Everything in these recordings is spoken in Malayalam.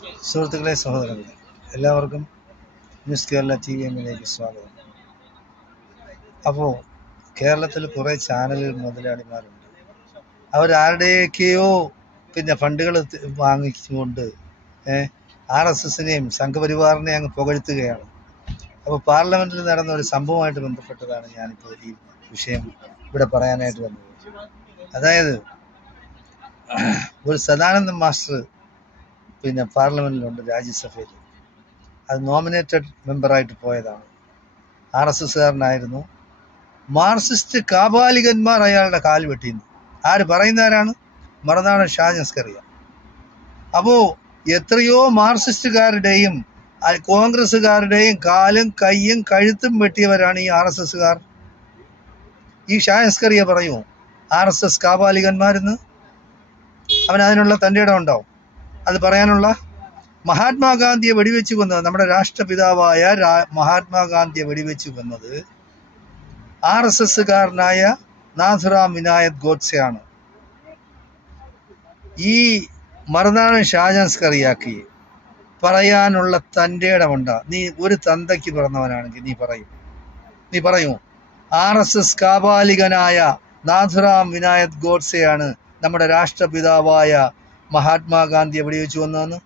സുഹൃത്തുക്കളെ, സഹോദരങ്ങളെ, എല്ലാവർക്കും ന്യൂസ് കേരള TVMലേക്ക് സ്വാഗതം. അപ്പോൾ കേരളത്തിൽ കുറേ ചാനലുകൾ മുതലാളിമാരുണ്ട്. അവരാരുടെയൊക്കെയോ ഫണ്ടുകൾ വാങ്ങിച്ചുകൊണ്ട് RSSനെയും സംഘപരിവാറിനെയും അങ്ങ് പുകഴ്ത്തുകയാണ്. അപ്പോൾ പാർലമെൻറ്റിൽ നടന്ന ഒരു സംഭവമായിട്ട് ബന്ധപ്പെട്ടതാണ് ഞാനിപ്പോൾ ഈ വിഷയം ഇവിടെ പറയാനായിട്ട് വന്നത്. അതായത് ഒരു സദാനന്ദ മാസ്റ്റർ പാർലമെൻറ്റിലുണ്ട്, രാജ്യസഭയിൽ. അത് നോമിനേറ്റഡ് മെമ്പറായിട്ട് പോയതാണ്. RSSകാരനായിരുന്നു. മാർക്സിസ്റ്റ് കാപാലികന്മാർ അയാളുടെ കാൽ വെട്ടിയിരുന്നു. ആര് പറയുന്നവരാണ്? മറുനാടൻ ഷാജൻസ്കറിയ. അപ്പോൾ എത്രയോ മാർക്സിസ്റ്റുകാരുടെയും കോൺഗ്രസ്സുകാരുടെയും കാലും കയ്യും കഴുത്തും വെട്ടിയവരാണ് ഈ RSSകാർ. ഈ ഷാജൻസ്കറിയ പറയൂ RSS കാപാലികന്മാരെന്ന്? അവനതിനുള്ള തൻ്റെ ഇടം ഉണ്ടാവും അത് പറയാനുള്ള? മഹാത്മാഗാന്ധിയെ വെടിവെച്ച് കൊന്നത്, നമ്മുടെ രാഷ്ട്രപിതാവായ മഹാത്മാഗാന്ധിയെ വെടിവെച്ച് കൊന്നത് RSSകാരനായ നാഥുറാം വിനായക് ഗോഡ്സെയാണ്. ഈ മറുനാടൻ ഷാജൻസ്കറിയാക്കി പറയാനുള്ള തൻ്റെ ഇടമുണ്ട? നീ ഒരു തന്തയ്ക്ക് പിറന്നവനാണെങ്കിൽ നീ പറയൂ RSS കാപാലികനായ നാഥുറാം വിനായക് ഗോഡ്സെയാണ് നമ്മുടെ രാഷ്ട്രപിതാവായ മഹാത്മാഗാന്ധിയെ വെടിവെച്ച് കൊന്നതെന്ന്?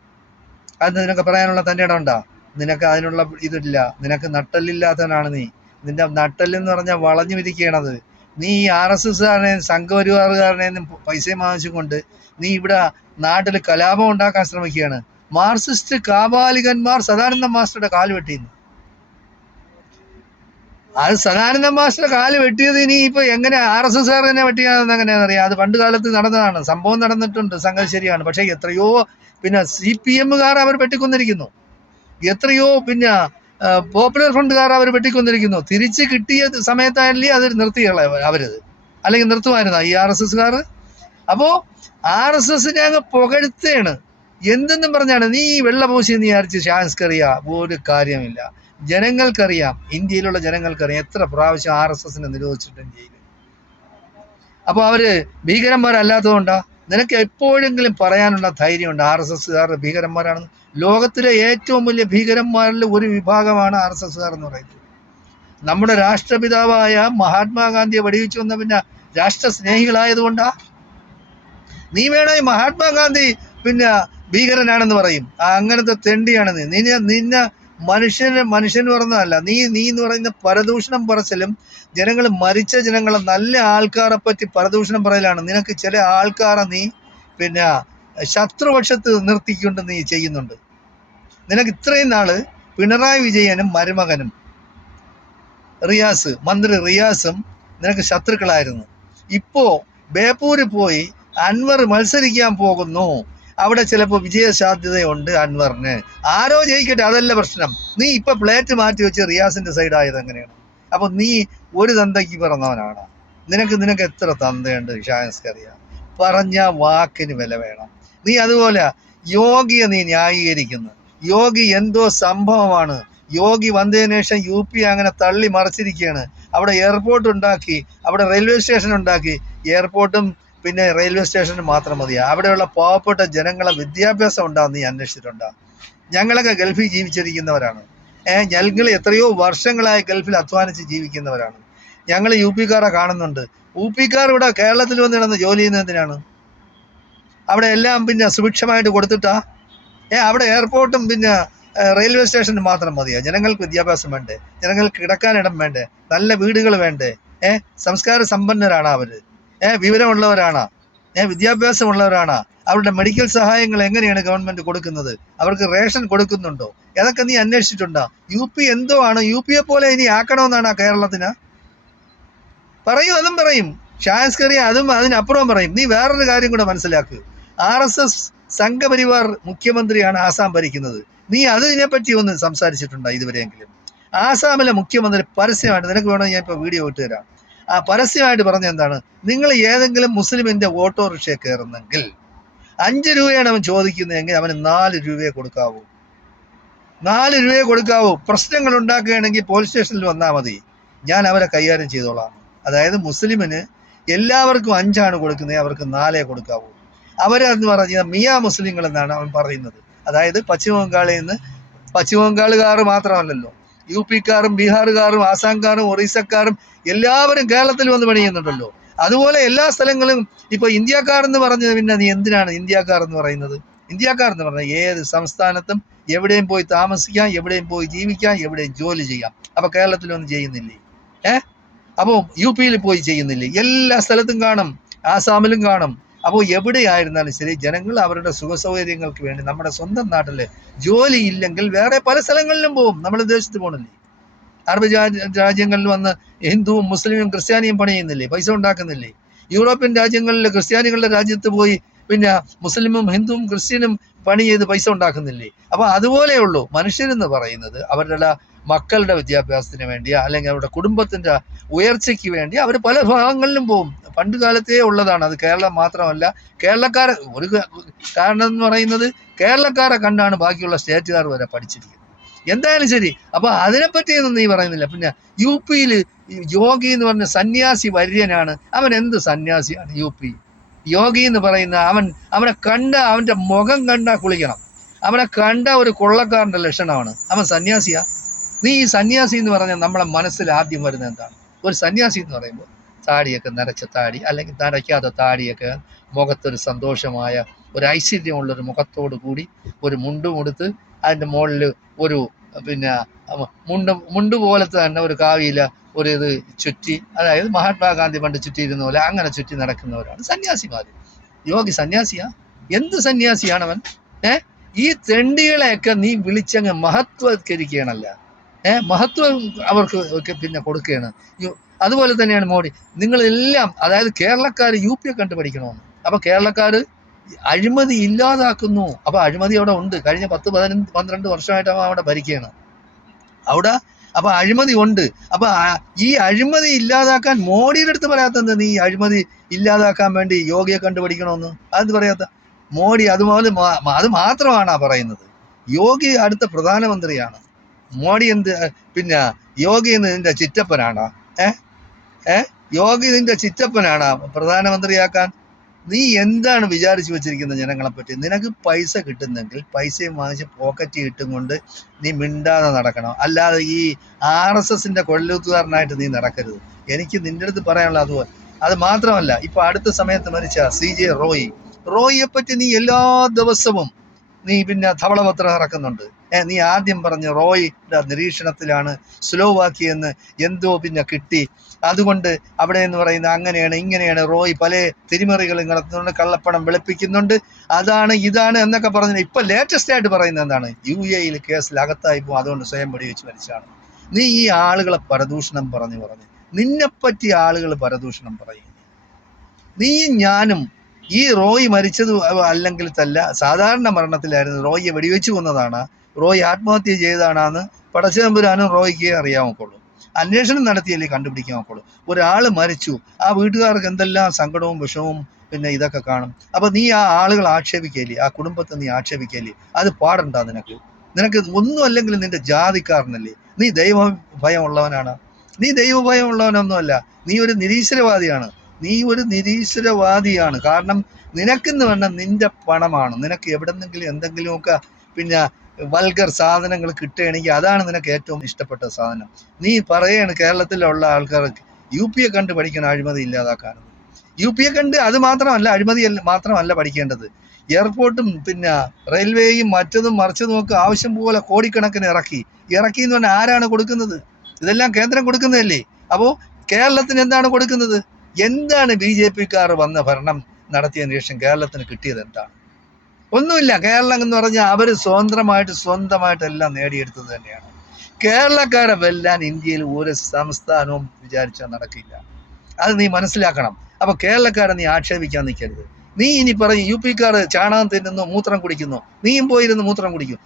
അത് നിനക്ക് പറയാനുള്ള തൻ്റെ ഇടമുണ്ടാ? നിനക്ക് അതിനുള്ള ഇതില്ല. നിനക്ക് നട്ടല്ലില്ലാത്തവനാണ് നീ. നിന്റെ നട്ടല്ലെന്ന് പറഞ്ഞാൽ വളഞ്ഞു വിരിക്കണത്. നീ ഈ RSSകാരനെയും സംഘപരിവാറുകാരനെയും പൈസ വാങ്ങിച്ചുകൊണ്ട് നീ ഇവിടെ നാട്ടിൽ കലാപം ഉണ്ടാക്കാൻ ശ്രമിക്കുകയാണ്. മാർക്സിസ്റ്റ് കാപാലികന്മാർ സദാനന്ദ മാസ്റ്ററുടെ കാല് വെട്ടിയിരുന്നു. അത് സദാനന്ദ മാസ്റ്ററുടെ കാല് വെട്ടിയത് ഇനി ഇപ്പൊ എങ്ങനെ RSSകാർ തന്നെ വെട്ടിയാണെന്ന് എങ്ങനെയാണെന്നറിയാം. അത് പണ്ട് കാലത്ത് നടന്നതാണ്, സംഭവം നടന്നിട്ടുണ്ട്, സംഗതി ശരിയാണ്. പക്ഷേ എത്രയോ CPMകാർ അവർ വെട്ടിക്കൊന്നിരിക്കുന്നു. എത്രയോ പോപ്പുലർ ഫ്രണ്ടുകാർ അവർ വെട്ടിക്കൊന്നിരിക്കുന്നു. തിരിച്ച് കിട്ടിയ സമയത്തായാലേ അത് നിർത്തിയുള്ള അവരത്, അല്ലെങ്കിൽ നിർത്തുമായിരുന്നു ഈ RSSകാർ. അപ്പോൾ RSSനെ അങ്ങ് പുകഴ്ത്തുകയാണ്. എന്തെന്നും പറഞ്ഞാണ് നീ ഈ വെള്ളപൂശി നീ അരച്ച് ഷാജൻസ്കറിയ? ഒരു കാര്യമില്ല. ജനങ്ങൾക്കറിയാം, ഇന്ത്യയിലുള്ള ജനങ്ങൾക്കറിയാം എത്ര പ്രാവശ്യം RSSനെ നിരോധിച്ചിട്ടുണ്ട് ഇന്ത്യയിൽ. അപ്പോൾ അവര് ഭീകരന്മാരല്ലാത്തതുകൊണ്ടാ? നിനക്ക് എപ്പോഴെങ്കിലും പറയാനുള്ള ധൈര്യമുണ്ട് RSSകാർ ഭീകരന്മാരാണെന്ന്? ലോകത്തിലെ ഏറ്റവും വലിയ ഭീകരന്മാരിൽ ഒരു വിഭാഗമാണ് RSSകാർ എന്ന് പറയുന്നത്. നമ്മുടെ രാഷ്ട്രപിതാവായ മഹാത്മാഗാന്ധിയെ വെടിവെച്ചു വന്ന രാഷ്ട്രസ്നേഹികളായതുകൊണ്ടാ? നീ വേണേ മഹാത്മാഗാന്ധി ഭീകരനാണെന്ന് പറയും. അങ്ങനത്തെ തെണ്ടിയാണ് നീ. നിന്നെ മനുഷ്യൻ പറഞ്ഞതല്ല. നീ എന്ന് പറയുന്ന പരദൂഷണം പറച്ചിലും മരിച്ച ജനങ്ങളെ, നല്ല ആൾക്കാരെ പറ്റി പരദൂഷണം പറയലാണ്. നിനക്ക് ചില ആൾക്കാരെ നീ ശത്രുപക്ഷത്ത് നിർത്തിക്കൊണ്ട് നീ ചെയ്യുന്നുണ്ട്. നിനക്ക് ഇത്രയും നാള് പിണറായി വിജയനും മരുമകനും മന്ത്രി റിയാസും നിനക്ക് ശത്രുക്കളായിരുന്നു. ഇപ്പോ ബേപ്പൂര് പോയി അൻവർ മത്സരിക്കാൻ പോകുന്നു. അവിടെ ചിലപ്പോൾ വിജയ സാധ്യതയുണ്ട് അൻവറിന്. ആരോ ജയിക്കട്ടെ, അതല്ല പ്രശ്നം. നീ ഇപ്പൊ പ്ലേറ്റ് മാറ്റി വെച്ച് റിയാസിന്റെ സൈഡായത് എങ്ങനെയാണ്? അപ്പൊ നീ ഒരു തന്തയ്ക്ക് പിറന്നവനാണ്. നിനക്ക് എത്ര തന്തയുണ്ട് ഷാജൻസ്കറിയ? പറഞ്ഞ വാക്കിന് വില വേണം. നീ അതുപോലെ യോഗിയെ നീ ന്യായീകരിക്കുന്നു. യോഗി എന്തോ സംഭവമാണ്. യോഗി വന്നതിന് ശേഷം UP അങ്ങനെ തള്ളി മറിച്ചിരിക്കുകയാണ്. അവിടെ എയർപോർട്ട് ഉണ്ടാക്കി, അവിടെ റെയിൽവേ സ്റ്റേഷൻ ഉണ്ടാക്കി. എയർപോർട്ടും റെയിൽവേ സ്റ്റേഷനും മാത്രം മതിയാ? അവിടെയുള്ള പാവപ്പെട്ട ജനങ്ങളെ വിദ്യാഭ്യാസം ഉണ്ടാകുന്ന നീ അന്വേഷിച്ചിട്ടുണ്ടോ? ഞങ്ങളൊക്കെ ഗൾഫിൽ ജീവിച്ചിരിക്കുന്നവരാണ്. ഞങ്ങൾ എത്രയോ വർഷങ്ങളായി ഗൾഫിൽ അധ്വാനിച്ച് ജീവിക്കുന്നവരാണ്. ഞങ്ങൾ UPക്കാരെ കാണുന്നുണ്ട്. UPക്കാർ ഇവിടെ കേരളത്തിൽ വന്നിടന്ന് ജോലി ചെയ്യുന്നതിനാണ്. അവിടെ എല്ലാം സുഭിക്ഷമായിട്ട് കൊടുത്തിട്ടാ? അവിടെ എയർപോർട്ടും റെയിൽവേ സ്റ്റേഷനും മാത്രം മതിയാ? ജനങ്ങൾക്ക് വിദ്യാഭ്യാസം വേണ്ടേ? ജനങ്ങൾക്ക് കിടക്കാനിടം വേണ്ടേ? നല്ല വീടുകൾ വേണ്ടേ? സംസ്കാര സമ്പന്നരാണ് അവര്? വിവരമുള്ളവരാണ്? വിദ്യാഭ്യാസമുള്ളവരാണ്? അവരുടെ മെഡിക്കൽ സഹായങ്ങൾ എങ്ങനെയാണ് ഗവൺമെന്റ് കൊടുക്കുന്നത്? അവർക്ക് റേഷൻ കൊടുക്കുന്നുണ്ടോ? അതൊക്കെ നീ അന്വേഷിച്ചിട്ടുണ്ടോ? UP എന്തോ ആണ്. UPയെ പോലെ ഇനി ആക്കണമെന്നാണ് കേരളത്തിന്? അതും പറയും ഷാജൻസ്കറിയ, അതും അതിനപ്പുറം പറയും. നീ വേറൊരു കാര്യം കൂടെ മനസ്സിലാക്കുക. RSS സംഘപരിവാർ മുഖ്യമന്ത്രിയാണ് ആസാം ഭരിക്കുന്നത്. നീ അതിനെപ്പറ്റി ഒന്ന് സംസാരിച്ചിട്ടുണ്ടോ ഇതുവരെയെങ്കിലും? ആസാമിലെ മുഖ്യമന്ത്രി പരസ്യമായിട്ട്, നിനക്ക് വേണമെങ്കിൽ ഞാൻ ഇപ്പോൾ വീഡിയോ ഇട്ട് തരാം, പരസ്യമായിട്ട് പറഞ്ഞ എന്താണ്? നിങ്ങൾ ഏതെങ്കിലും മുസ്ലിമിന്റെ ഓട്ടോറിക്ഷയെ കയറുന്നെങ്കിൽ 5 രൂപയാണ് അവൻ ചോദിക്കുന്നതെങ്കിൽ അവന് 4 രൂപയെ കൊടുക്കാവൂ. 4 രൂപയെ കൊടുക്കാവൂ. പ്രശ്നങ്ങൾ ഉണ്ടാക്കുകയാണെങ്കിൽ പോലീസ് സ്റ്റേഷനിൽ വന്നാൽ മതി, ഞാൻ അവരെ കൈകാര്യം ചെയ്തോളാം. അതായത് മുസ്ലിമിന് എല്ലാവർക്കും 5 കൊടുക്കുന്നത്, അവർക്ക് 4 കൊടുക്കാവൂ. അവരെന്ന് പറഞ്ഞാൽ മിയാ മുസ്ലിങ്ങൾ എന്നാണ് അവൻ പറയുന്നത്. അതായത് പശ്ചിമ ബംഗാളുകാർ മാത്രമല്ലല്ലോ, യു പിക്കാരും ബീഹാറുകാരും ആസാംകാരും ഒറീസക്കാരും എല്ലാവരും കേരളത്തിൽ വന്ന് പണിയുന്നുണ്ടല്ലോ. അതുപോലെ എല്ലാ സ്ഥലങ്ങളും ഇപ്പൊ ഇന്ത്യക്കാരെന്ന് പറഞ്ഞത് പിന്നെ നീ എന്തിനാണ് ഇന്ത്യക്കാർ എന്ന് പറയുന്നത്? ഇന്ത്യക്കാർ എന്ന് പറഞ്ഞാൽ ഏത് സംസ്ഥാനത്തും എവിടെയും പോയി താമസിക്കാം, എവിടെയും പോയി ജീവിക്കാം, എവിടെയും ജോലി ചെയ്യാം. അപ്പൊ കേരളത്തിലൊന്നും ചെയ്യുന്നില്ലേ? അപ്പോൾ യു പിയിൽ പോയി ചെയ്യുന്നില്ലേ? എല്ലാ സ്ഥലത്തും കാണും, ആസാമിലും കാണും. അപ്പോൾ എവിടെയായിരുന്നാലും ശരി, ജനങ്ങൾ അവരുടെ സുഖസൗകര്യങ്ങൾക്ക് വേണ്ടി നമ്മുടെ സ്വന്തം നാട്ടില് ജോലി ഇല്ലെങ്കിൽ വേറെ പല സ്ഥലങ്ങളിലും പോകും. നമ്മൾ വിദേശത്ത് പോകണില്ലേ? അറബ് രാജ്യങ്ങളിൽ വന്ന് ഹിന്ദുവും മുസ്ലിമും ക്രിസ്ത്യാനിയും പണി ചെയ്യുന്നില്ലേ? പൈസ ഉണ്ടാക്കുന്നില്ലേ? യൂറോപ്യൻ രാജ്യങ്ങളിൽ ക്രിസ്ത്യാനികളുടെ രാജ്യത്ത് പോയി പിന്നെ മുസ്ലിമും ഹിന്ദുവും ക്രിസ്ത്യനും പണി ചെയ്ത് പൈസ ഉണ്ടാക്കുന്നില്ലേ? അപ്പൊ അതുപോലെയുള്ളൂ മനുഷ്യരെന്ന് പറയുന്നത്. അവരുടെ മക്കളുടെ വിദ്യാഭ്യാസത്തിന് വേണ്ടി, അല്ലെങ്കിൽ അവരുടെ കുടുംബത്തിന്റെ ഉയർച്ചയ്ക്ക് വേണ്ടി അവർ പല ഭാഗങ്ങളിലും പോകും. പണ്ട് കാലത്തേ ഉള്ളതാണ് അത്. കേരളം മാത്രമല്ല, കേരളക്കാരെ ഒരു കാരണം എന്ന് പറയുന്നത് കേരളക്കാരെ കണ്ടാണ് ബാക്കിയുള്ള സ്റ്റേറ്റുകാർ വരെ പഠിച്ചിരിക്കുന്നത്. എന്തായാലും ശരി. അപ്പൊ അതിനെപ്പറ്റിയൊന്നും നീ പറയുന്നില്ല. പിന്നെ യു പിയിൽ യോഗി എന്ന് പറഞ്ഞ സന്യാസി വര്യനാണ്. അവൻ എന്ത് സന്യാസിയാണ്? യു പി യോഗി എന്ന് പറയുന്ന അവനെ കണ്ട, അവന്റെ മുഖം കണ്ടാ കുളിക്കണം. അവനെ കണ്ട ഒരു കൊള്ളക്കാരന്റെ ലക്ഷണമാണ്. അവൻ സന്യാസിയാ? നീ ഈ സന്യാസി എന്ന് പറഞ്ഞാൽ നമ്മളെ മനസ്സിൽ ആദ്യം വരുന്നത് എന്താണ്? ഒരു സന്യാസി എന്ന് പറയുമ്പോൾ താടിയൊക്കെ നരച്ച താടി, അല്ലെങ്കിൽ നരയ്ക്കാത്ത താടിയൊക്കെ, മുഖത്തൊരു സന്തോഷമായ ഒരു ഐശ്വര്യമുള്ളൊരു മുഖത്തോടു കൂടി ഒരു മുണ്ടും ഉടുത്ത് അതിൻ്റെ മുകളിൽ ഒരു പിന്നെ മുണ്ട് പോലത്തെ തന്നെ ഒരു കാവിയില ഒരു ഇത് ചുറ്റി, അതായത് മഹാത്മാഗാന്ധി പണ്ട് ചുറ്റിയിരുന്ന പോലെ അങ്ങനെ ചുറ്റി നടക്കുന്നവരാണ് സന്യാസിമാർ. യോഗി സന്യാസിയാ? എന്ത് സന്യാസിയാണ് അവൻ? ഈ തെണ്ടികളെയൊക്കെ നീ വിളിച്ചങ്ങ് മഹത്വവത്കരിക്കുകയാണല്ല. മഹത്വം അവർക്ക് ഒക്കെ പിന്നെ കൊടുക്കുകയാണ്. അതുപോലെ തന്നെയാണ് മോഡി. നിങ്ങളെല്ലാം, അതായത് കേരളക്കാർ യു പിയെ കണ്ടു പഠിക്കണമെന്ന്. അപ്പൊ കേരളക്കാർ അഴിമതി ഇല്ലാതാക്കുന്നു. അപ്പൊ അഴിമതി അവിടെ ഉണ്ട്. കഴിഞ്ഞ 10-12 വർഷമായിട്ട് അവൻ അവിടെ ഭരിക്കുകയാണ് അവിടെ. അപ്പൊ അഴിമതി ഉണ്ട്. അപ്പൊ ഈ അഴിമതി ഇല്ലാതാക്കാൻ മോഡിയുടെ അടുത്ത് പറയാത്തത്? നീ അഴിമതി ഇല്ലാതാക്കാൻ വേണ്ടി യോഗിയെ കണ്ടുപിടിക്കണമെന്ന് അത് പറയാത്ത മോഡി അതുപോലെ അത് മാത്രമാണ് പറയുന്നത്. യോഗി അടുത്ത പ്രധാനമന്ത്രിയാണ്. മോഡി പിന്നെ യോഗി നിന്റെ ചിറ്റപ്പനാണ്? യോഗി നിന്റെ ചിറ്റപ്പനാണ് പ്രധാനമന്ത്രിയാക്കാൻ? നീ എന്താണ് വിചാരിച്ചു വെച്ചിരിക്കുന്നത് ജനങ്ങളെ പറ്റി? നിനക്ക് പൈസ കിട്ടുന്നെങ്കിൽ പൈസയും വാങ്ങിച്ച് പോക്കറ്റ് ഇട്ടും കൊണ്ട് നീ മിണ്ടാതെ നടക്കണം. അല്ലാതെ ഈ RSSന്റെ കൊല്ലൂത്തുകാരനായിട്ട് നീ നടക്കരുത്. എനിക്ക് നിന്റെ അടുത്ത് പറയാനുള്ള അത് മാത്രമല്ല, ഇപ്പൊ അടുത്ത സമയത്ത് മരിച്ച CJ റോയിയെ പറ്റി നീ എല്ലാ ദിവസവും നീ പിന്നെ ധവളപത്രം ഇറക്കുന്നുണ്ട്. നീ ആദ്യം പറഞ്ഞ് റോയിയുടെ നിരീക്ഷണത്തിലാണ് സ്ലോവാക്കിയെന്ന് എന്തോ പിന്നെ കിട്ടി, അതുകൊണ്ട് അവിടെ എന്ന് പറയുന്നത് അങ്ങനെയാണ് ഇങ്ങനെയാണ്, റോയ് പല തിരിമറികളും നടത്തുന്നുണ്ട്, കള്ളപ്പണം വെളുപ്പിക്കുന്നുണ്ട്, അതാണ് ഇതാണ് എന്നൊക്കെ പറഞ്ഞു. ഇപ്പൊ ലേറ്റസ്റ്റ് ആയിട്ട് പറയുന്നത് എന്താണ്? UAE കേസിൽ അകത്തായി പോകും, അതുകൊണ്ട് സ്വയം വെടിവെച്ച് മരിച്ചാണ്. നീ ഈ ആളുകളെ പരദൂഷണം പറഞ്ഞ് നിന്നെപ്പറ്റി ആളുകൾ പരദൂഷണം പറയും. നീയും ഞാനും ഈ റോയ് മരിച്ചത് അല്ലെങ്കിൽ തല്ല സാധാരണ മരണത്തിലായിരുന്നു. റോയിയെ വെടിവെച്ച് കൊന്നതാണ്, റോയ് ആത്മഹത്യ ചെയ്തതാണെന്ന് പടച്ചതമ്പുരാനും റോയ്ക്ക് അറിയാമൊക്കുള്ളൂ. അന്വേഷണം നടത്തിയല്ലേ കണ്ടുപിടിക്കാൻ ഒക്കുള്ളൂ. ഒരാൾ മരിച്ചു, ആ വീട്ടുകാർക്ക് എന്തെല്ലാം സങ്കടവും വിഷമവും പിന്നെ ഇതൊക്കെ കാണും. അപ്പൊ നീ ആ ആളുകൾ ആക്ഷേപിക്കല്ലേ, ആ കുടുംബത്തെ നീ ആക്ഷേപിക്കല്ലേ? അത് പാടണ്ട. നിനക്ക് ഒന്നും അല്ലെങ്കിൽ നിന്റെ ജാതിക്കാരനല്ലേ? നീ ദൈവഭയം ഉള്ളവനാണ്? നീ ദൈവഭയം ഉള്ളവനൊന്നുമല്ല. നീ ഒരു നിരീശ്വരവാദിയാണ്. കാരണം നിനക്കെന്ന് പറഞ്ഞാൽ നിന്റെ പണമാണ്. നിനക്ക് എവിടെന്നെങ്കിലും എന്തെങ്കിലുമൊക്കെ പിന്നെ വൾഗർ സാധനങ്ങൾ കിട്ടുകയാണെങ്കിൽ അതാണ് നിനക്ക് ഏറ്റവും ഇഷ്ടപ്പെട്ട സാധനം. നീ പറയാണ് കേരളത്തിലുള്ള ആൾക്കാർക്ക് UPയെ കണ്ട് പഠിക്കണം അഴിമതി ഇല്ലാതാക്കാനും. UPയെ കണ്ട് അത് മാത്രമല്ല, അഴിമതി മാത്രമല്ല പഠിക്കേണ്ടത്. എയർപോർട്ടും പിന്നെ റെയിൽവേയും മറ്റതും മറിച്ചതും ഒക്കെ ആവശ്യം പോലെ കോടിക്കണക്കിന് ഇറക്കി എന്ന് പറഞ്ഞാൽ ആരാണ് കൊടുക്കുന്നത്? ഇതെല്ലാം കേന്ദ്രം കൊടുക്കുന്നതല്ലേ. അപ്പോൾ കേരളത്തിന് എന്താണ് കൊടുക്കുന്നത്? എന്താണ് BJPക്കാർ വന്ന ഭരണം നടത്തിയതിനു ശേഷം കേരളത്തിന് കിട്ടിയത് എന്താണ്? ഒന്നുമില്ല. കേരളം എന്ന് പറഞ്ഞാൽ അവർ സ്വന്തമായിട്ട് എല്ലാം നേടിയെടുത്തത് തന്നെയാണ്. കേരളക്കാരെ വെല്ലാൻ ഇന്ത്യയിൽ ഒരു സംസ്ഥാനവും വിചാരിച്ചാൽ നടക്കില്ല. അത് നീ മനസ്സിലാക്കണം. അപ്പൊ കേരളക്കാരെ നീ ആക്ഷേപിക്കാൻ നിൽക്കരുത്. നീ ഇനി പറയും UPക്കാർ ചാണകം തിന്നുന്നു, മൂത്രം കുടിക്കുന്നു, നീയും പോയിരുന്ന് മൂത്രം കുടിക്കും.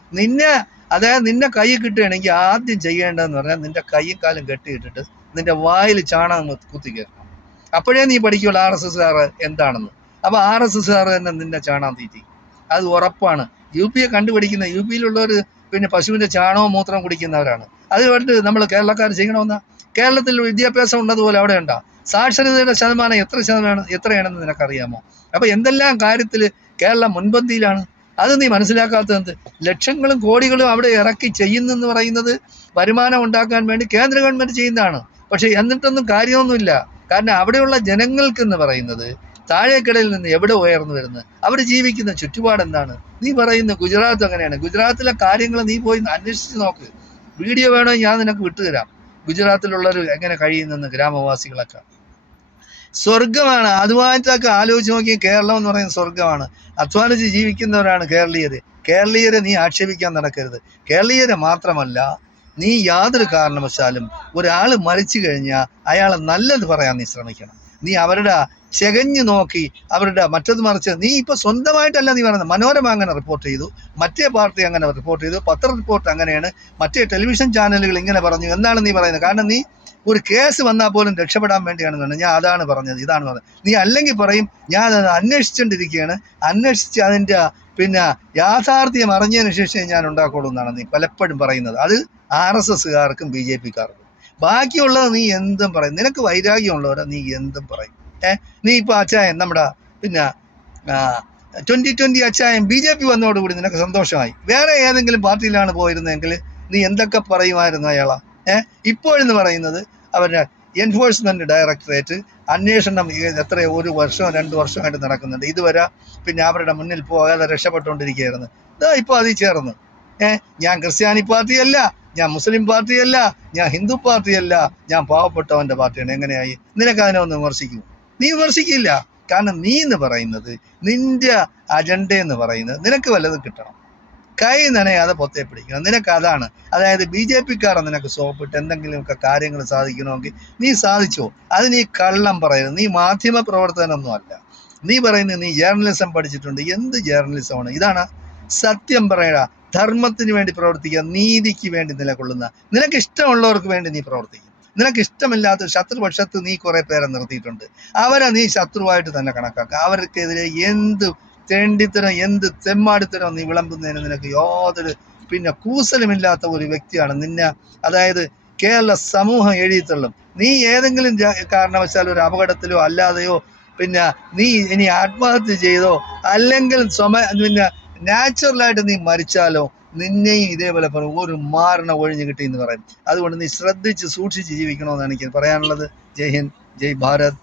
നിന്നെ കൈ കിട്ടുകയാണെങ്കിൽ ആദ്യം ചെയ്യേണ്ടതെന്ന് പറഞ്ഞാൽ നിന്റെ കൈയും കാലും കെട്ടിയിട്ടിട്ട് നിന്റെ വായിൽ ചാണകം കുത്തിക്കയറണം. അപ്പോഴേ നീ പഠിക്കുള്ളൂ RSSകാർ എന്താണെന്ന്. അപ്പൊ RSSകാർ തന്നെ നിന്നെ ചാണകം തീറ്റി, അത് ഉറപ്പാണ്. UPയെ കണ്ടുപിടിക്കുന്ന UPയിലുള്ളവർ പിന്നെ പശുവിന്റെ ചാണകവും മൂത്രം കുടിക്കുന്നവരാണ്. അതുകൊണ്ട് നമ്മൾ കേരളക്കാർ ചെയ്യണമെന്നാ? കേരളത്തിൽ വിദ്യാഭ്യാസം ഉള്ളതുപോലെ അവിടെ ഉണ്ടാ? സാക്ഷരതയുടെ ശതമാനം എത്രയാണെന്ന് നിനക്കറിയാമോ? അപ്പൊ എന്തെല്ലാം കാര്യത്തിൽ കേരളം മുൻപന്തിയിലാണ്. അത് നീ മനസ്സിലാക്കാത്തത്. ലക്ഷങ്ങളും കോടികളും അവിടെ ഇറക്കി ചെയ്യുന്നെന്ന് പറയുന്നത് വരുമാനം ഉണ്ടാക്കാൻ വേണ്ടി കേന്ദ്ര ഗവൺമെൻറ് ചെയ്യുന്നതാണ്. പക്ഷേ എന്നിട്ടൊന്നും കാര്യമൊന്നുമില്ല. കാരണം അവിടെയുള്ള ജനങ്ങൾക്കെന്ന് പറയുന്നത് താഴേക്കടയിൽ നിന്ന് എവിടെ ഉയർന്നു വരുന്നത്, അവർ ജീവിക്കുന്ന ചുറ്റുപാട് എന്താണ്. നീ പറയുന്ന ഗുജറാത്ത് അങ്ങനെയാണ്. ഗുജറാത്തിലെ കാര്യങ്ങൾ നീ പോയി അന്വേഷിച്ച് നോക്ക്. വീഡിയോ വേണമെങ്കിൽ ഞാൻ നിനക്ക് വിട്ടുതരാം. ഗുജറാത്തിലുള്ളവർ എങ്ങനെ കഴിയുന്നെന്ന്, ഗ്രാമവാസികളൊക്കെ. സ്വർഗമാണ്. അതുമായിട്ടൊക്കെ ആലോചിച്ച് നോക്കി. കേരളം എന്ന് പറയുന്നത് സ്വർഗമാണ്. അധ്വാനിച്ച് ജീവിക്കുന്നവരാണ് കേരളീയരെ നീ ആക്ഷേപിക്കാൻ നടക്കരുത്. കേരളീയരെ മാത്രമല്ല, നീ യാതൊരു കാരണവശാലും ഒരാൾ മരിച്ചു കഴിഞ്ഞാൽ അയാളെ നല്ലത് പറയാൻ നീ ശ്രമിക്കണം. നീ അവരുടെ ചെകഞ്ഞു നോക്കി അവരുടെ മറ്റത് മറിച്ച് നീ ഇപ്പോൾ സ്വന്തമായിട്ടല്ല നീ പറയുന്നത്. മനോരമ അങ്ങനെ റിപ്പോർട്ട് ചെയ്തു, മറ്റേ പാർട്ടി അങ്ങനെ റിപ്പോർട്ട് ചെയ്തു, പത്ര റിപ്പോർട്ട് അങ്ങനെയാണ്, മറ്റേ ടെലിവിഷൻ ചാനലുകൾ ഇങ്ങനെ പറഞ്ഞു എന്നാണ് നീ പറയുന്നത്. കാരണം നീ ഒരു കേസ് വന്നാൽ പോലും രക്ഷപ്പെടാൻ വേണ്ടിയാണ് പറഞ്ഞത്. ഞാൻ അതാണ് പറഞ്ഞത്, ഇതാണ് പറഞ്ഞത്. നീ അല്ലെങ്കിൽ പറയും ഞാൻ അത് അന്വേഷിച്ചുകൊണ്ടിരിക്കുകയാണ്, അന്വേഷിച്ച് അതിൻ്റെ യാഥാർത്ഥ്യം അറിഞ്ഞതിന് ശേഷം ഞാൻ ഉണ്ടാക്കുള്ളൂ എന്നാണ് നീ പലപ്പോഴും പറയുന്നത്. അത് RSSകാർക്കും BJPക്കാർക്കും. ബാക്കിയുള്ളത് നീ എന്തും പറയും. നിനക്ക് വൈരാഗ്യമുള്ളവരെ നീ എന്തും പറയും. നീ ഇപ്പോൾ അച്ചായൻ നമ്മുടെ 2020 അച്ചായൻ BJP വന്നതോടുകൂടി നിനക്ക് സന്തോഷമായി. വേറെ ഏതെങ്കിലും പാർട്ടിയിലാണ് പോയിരുന്നതെങ്കിൽ നീ എന്തൊക്കെ പറയുമായിരുന്നു അയാളാ. ഇപ്പോഴെന്ന് പറയുന്നത് അവരുടെ എൻഫോഴ്സ്മെൻറ്റ് ഡയറക്ടറേറ്റ് അന്വേഷണം എത്രയോ 1 വർഷമോ 2 വർഷമായിട്ട് നടക്കുന്നുണ്ട്. ഇതുവരെ അവരുടെ മുന്നിൽ പോകാതെ രക്ഷപ്പെട്ടുകൊണ്ടിരിക്കുകയായിരുന്നു. ഇതാ ഇപ്പോൾ അതിൽ ചേർന്ന് ഞാൻ ക്രിസ്ത്യാനി പാർട്ടിയല്ല, ഞാൻ മുസ്ലിം പാർട്ടിയല്ല, ഞാൻ ഹിന്ദു പാർട്ടിയല്ല, ഞാൻ പാവപ്പെട്ടവൻ്റെ പാർട്ടിയാണ്. എങ്ങനെയായി? നിനക്ക് അതിനെ ഒന്ന് വിമർശിക്കൂ? നീ വിമർശിക്കില്ല. കാരണം നീ എന്ന് പറയുന്നത്, നിൻ്റെ അജണ്ട എന്ന് പറയുന്നത് നിനക്ക് വല്ലതും കിട്ടണം, കൈ നനയാതെ പൊത്തേ പിടിക്കണം. നിനക്ക് അതാണ്. അതായത് BJPക്കാരെ നിനക്ക് സോപ്പിട്ട് എന്തെങ്കിലുമൊക്കെ കാര്യങ്ങൾ സാധിക്കണമെങ്കിൽ നീ സാധിച്ചോ. അത് നീ കള്ളം പറയരുത്. നീ മാധ്യമ പ്രവർത്തനമൊന്നും അല്ല. നീ പറയുന്നത് നീ ജേർണലിസം പഠിച്ചിട്ടുണ്ട്. എന്ത് ജേർണലിസമാണ്? ഇതാണ് സത്യം പറയടാ. ധർമ്മത്തിന് വേണ്ടി പ്രവർത്തിക്കുക, നീതിക്ക് വേണ്ടി നിലകൊള്ളുന്ന, നിനക്ക് ഇഷ്ടമുള്ളവർക്ക് വേണ്ടി നീ പ്രവർത്തിക്കും. നിനക്ക് ഇഷ്ടമില്ലാത്ത ശത്രുപക്ഷത്ത് നീ കുറേ പേരെ നിർത്തിയിട്ടുണ്ട്. അവരെ നീ ശത്രുവായിട്ട് തന്നെ കണക്കാക്കുക. അവർക്കെതിരെ എന്ത് തെണ്ടിത്തരം, എന്ത് തെമ്മാടിത്തരം നീ വിളമ്പുന്നതിന് നിനക്ക് യാതൊരു കൂസലുമില്ലാത്ത ഒരു വ്യക്തിയാണ് നിന്നെ. അതായത് കേരള സമൂഹം എഴുതിത്തള്ളും. നീ ഏതെങ്കിലും കാരണവശാൽ ഒരു അപകടത്തിലോ അല്ലാതെയോ നീ ഇനി ആത്മഹത്യ ചെയ്തോ അല്ലെങ്കിൽ നാച്ചുറലായിട്ട് നീ മരിച്ചാലോ നിന്നെയും ഇതേപോലെ പറയും ഒരു മാരണം ഒഴിഞ്ഞു കിട്ടി എന്ന് പറയും. അതുകൊണ്ട് നീ ശ്രദ്ധിച്ച് സൂക്ഷിച്ച് ജീവിക്കണമെന്നാണ് എനിക്ക് പറയാനുള്ളത്. ജയ് ഹിന്ദ്, ജയ് ഭാരത്.